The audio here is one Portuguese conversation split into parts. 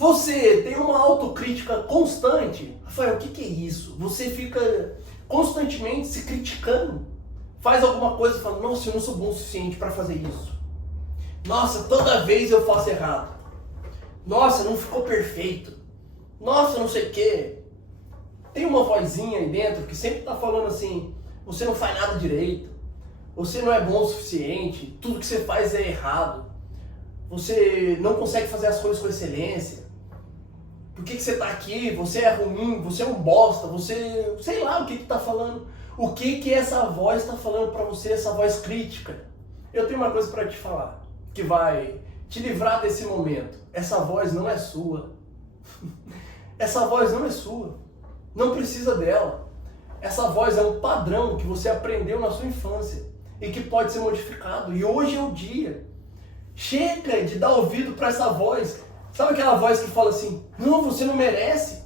Você tem uma autocrítica constante. Rafael, o que é isso? Você fica constantemente se criticando. Faz alguma coisa e fala, nossa, eu não sou bom o suficiente para fazer isso. Nossa, toda vez eu faço errado. Nossa, não ficou perfeito. Nossa, não sei o quê. Tem uma vozinha aí dentro que sempre tá falando assim, você não faz nada direito. Você não é bom o suficiente. Tudo que você faz é errado. Você não consegue fazer as coisas com excelência. Por que você tá aqui? Você é ruim, você é um bosta, você... Sei lá o que tá falando. O que essa voz tá falando pra você, essa voz crítica. Eu tenho uma coisa pra te falar, que vai te livrar desse momento. Essa voz não é sua. Essa voz não é sua. Não precisa dela. Essa voz é um padrão que você aprendeu na sua infância e que pode ser modificado. E hoje é o dia. Chega de dar ouvido para essa voz. Sabe aquela voz que fala assim, não, você não merece.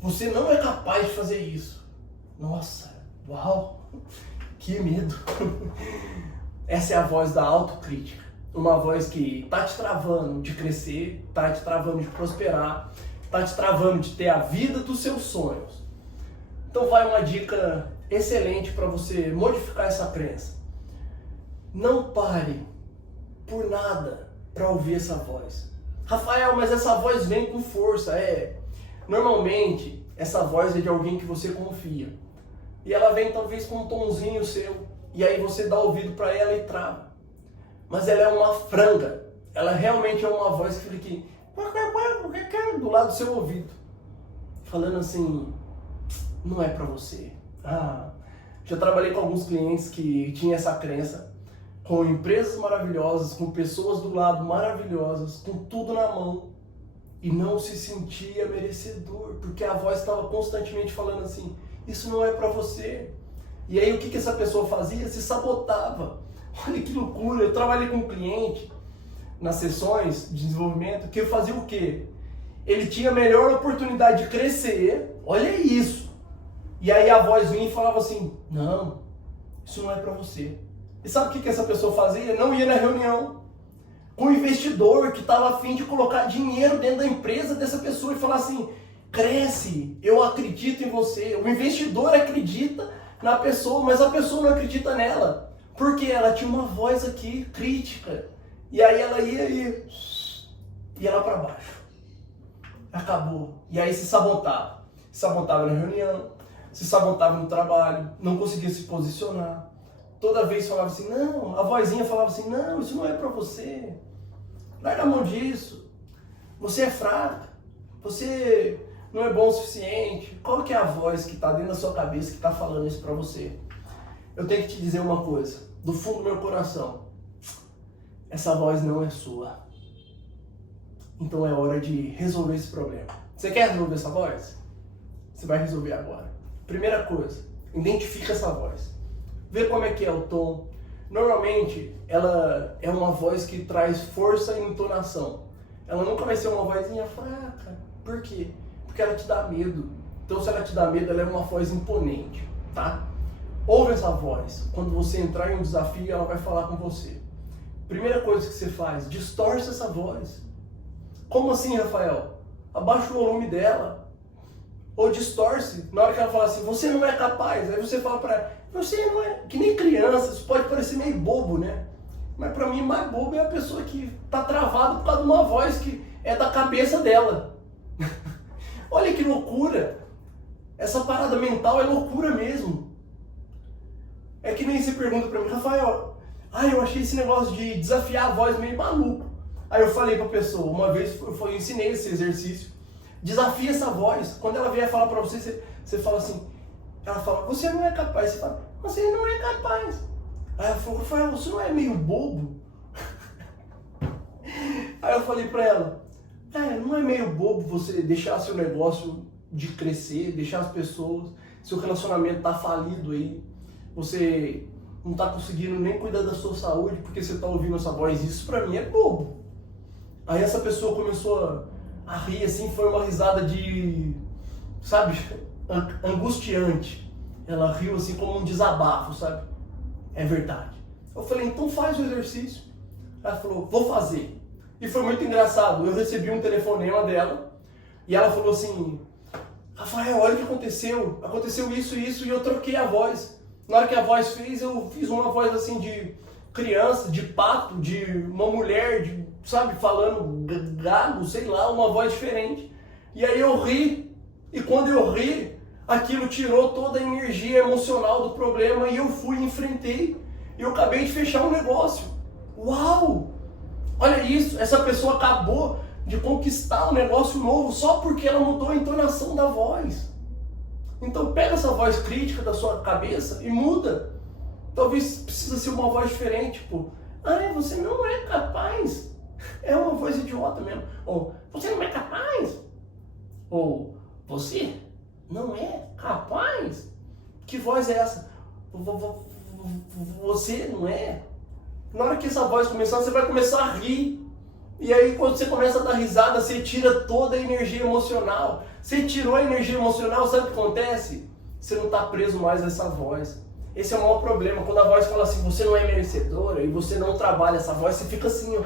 Você não é capaz de fazer isso. Nossa, uau, que medo. Essa é a voz da autocrítica. Uma voz que tá te travando de crescer, tá te travando de prosperar, tá te travando de ter a vida dos seus sonhos. Então vai uma dica excelente para você modificar essa crença. Não pare por nada para ouvir essa voz. Rafael, mas essa voz vem com força. Normalmente essa voz é de alguém que você confia. E ela vem talvez com um tonzinho seu. E aí você dá ouvido para ela e trava. Mas ela é uma franga. Ela realmente é uma voz que fica aqui do lado do seu ouvido. Falando assim, não é para você. Já trabalhei com alguns clientes que tinham essa crença. Com empresas maravilhosas, com pessoas do lado maravilhosas, com tudo na mão. E não se sentia merecedor. Porque a voz estava constantemente falando assim, isso não é para você. E aí o que essa pessoa fazia? Se sabotava. Olha que loucura, eu trabalhei com um cliente nas sessões de desenvolvimento que eu fazia o quê? Ele tinha a melhor oportunidade de crescer, olha isso. E aí a voz vinha e falava assim, não, isso não é para você. E sabe o que essa pessoa fazia? Não ia na reunião com o investidor que estava a fim de colocar dinheiro dentro da empresa dessa pessoa e falar assim, cresce, eu acredito em você. O investidor acredita na pessoa, mas a pessoa não acredita nela. Porque ela tinha uma voz aqui crítica. E aí ela ia ela para baixo. Acabou. E aí se sabotava. Se sabotava na reunião, se sabotava no trabalho, não conseguia se posicionar. Toda vez falava assim, não, a vozinha falava assim, não, isso não é para você. Larga a mão disso. Você é fraca. Você não é bom o suficiente. Qual que é a voz que está dentro da sua cabeça que está falando isso para você? Eu tenho que te dizer uma coisa, do fundo do meu coração. Essa voz não é sua. Então é hora de resolver esse problema. Você quer resolver essa voz? Você vai resolver agora. Primeira coisa, identifica essa voz. Vê como é que é o tom. Normalmente, ela é uma voz que traz força e entonação. Ela nunca vai ser uma vozinha fraca. Por quê? Porque ela te dá medo. Então, se ela te dá medo, ela é uma voz imponente, tá? Ouve essa voz. Quando você entrar em um desafio, ela vai falar com você. Primeira coisa que você faz, distorce essa voz. Como assim, Rafael? Abaixa o volume dela. Ou distorce. Na hora que ela fala assim, você não é capaz. Aí você fala pra ela, você não é... Que nem criança, isso pode parecer meio bobo, né? Mas pra mim, mais bobo é a pessoa que tá travada por causa de uma voz que é da cabeça dela. Olha que loucura. Essa parada mental é loucura mesmo. É que nem você pergunta pra mim, Rafael, eu achei esse negócio de desafiar a voz meio maluco. Aí eu falei pra pessoa, uma vez eu ensinei esse exercício, desafia essa voz. Quando ela vier falar pra você, você fala assim, ela fala, você não é capaz. Você fala, você não é capaz. Aí ela falou, Rafael, você não é meio bobo? Aí eu falei pra ela, não é meio bobo você deixar seu negócio de crescer, deixar as pessoas, seu relacionamento tá falido aí, você não tá conseguindo nem cuidar da sua saúde porque você tá ouvindo essa voz, isso pra mim é bobo. Aí essa pessoa começou a rir assim, foi uma risada de, sabe, angustiante. Ela riu assim como um desabafo, sabe? É verdade. Eu falei, então faz o exercício. Ela falou, vou fazer. E foi muito engraçado. Eu recebi um telefonema dela e ela falou assim: Rafael, olha o que aconteceu. Aconteceu isso e isso, e eu troquei a voz. Na hora que a voz fez, eu fiz uma voz assim de criança, de pato, de uma mulher, de, sabe, falando gago, sei lá, uma voz diferente. E aí eu ri, e quando eu ri, aquilo tirou toda a energia emocional do problema e eu fui e enfrentei. E eu acabei de fechar um negócio. Uau! Olha isso, essa pessoa acabou de conquistar um negócio novo só porque ela mudou a entonação da voz. Então pega essa voz crítica da sua cabeça e muda. Talvez precisa ser uma voz diferente, tipo, você não é capaz. É uma voz idiota mesmo. Ou, você não é capaz. Ou, você não é capaz. Que voz é essa? Você não é? Na hora que essa voz começar, você vai começar a rir. E aí quando você começa a dar risada, você tira toda a energia emocional. Você tirou a energia emocional, sabe o que acontece? Você não está preso mais a essa voz. Esse é o maior problema. Quando a voz fala assim, você não é merecedora, e você não trabalha essa voz, você fica assim, ó.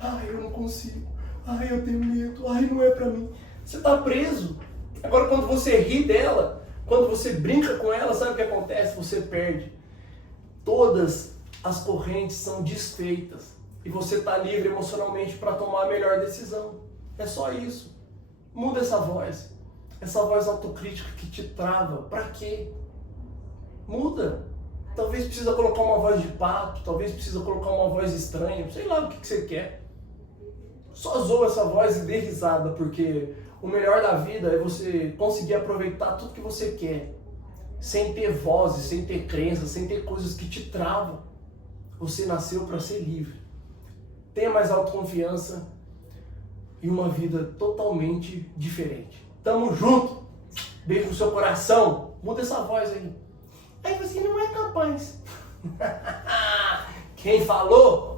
Ai, eu não consigo. Ai, eu tenho medo. Ai, não é pra mim. Você está preso. Agora quando você ri dela, quando você brinca com ela, sabe o que acontece? Você perde. Todas as correntes são desfeitas. E você está livre emocionalmente para tomar a melhor decisão. É só isso. Muda essa voz. Essa voz autocrítica que te trava. Para quê? Muda. Talvez precisa colocar uma voz de pato. Talvez precisa colocar uma voz estranha. Sei lá o que você quer. Só zoa essa voz e dê risada. Porque o melhor da vida é você conseguir aproveitar tudo que você quer. Sem ter vozes, sem ter crenças, sem ter coisas que te travam. Você nasceu para ser livre. Tenha mais autoconfiança e uma vida totalmente diferente. Tamo junto! Beijo no seu coração. Muda essa voz aí. Aí você não é capaz. Quem falou?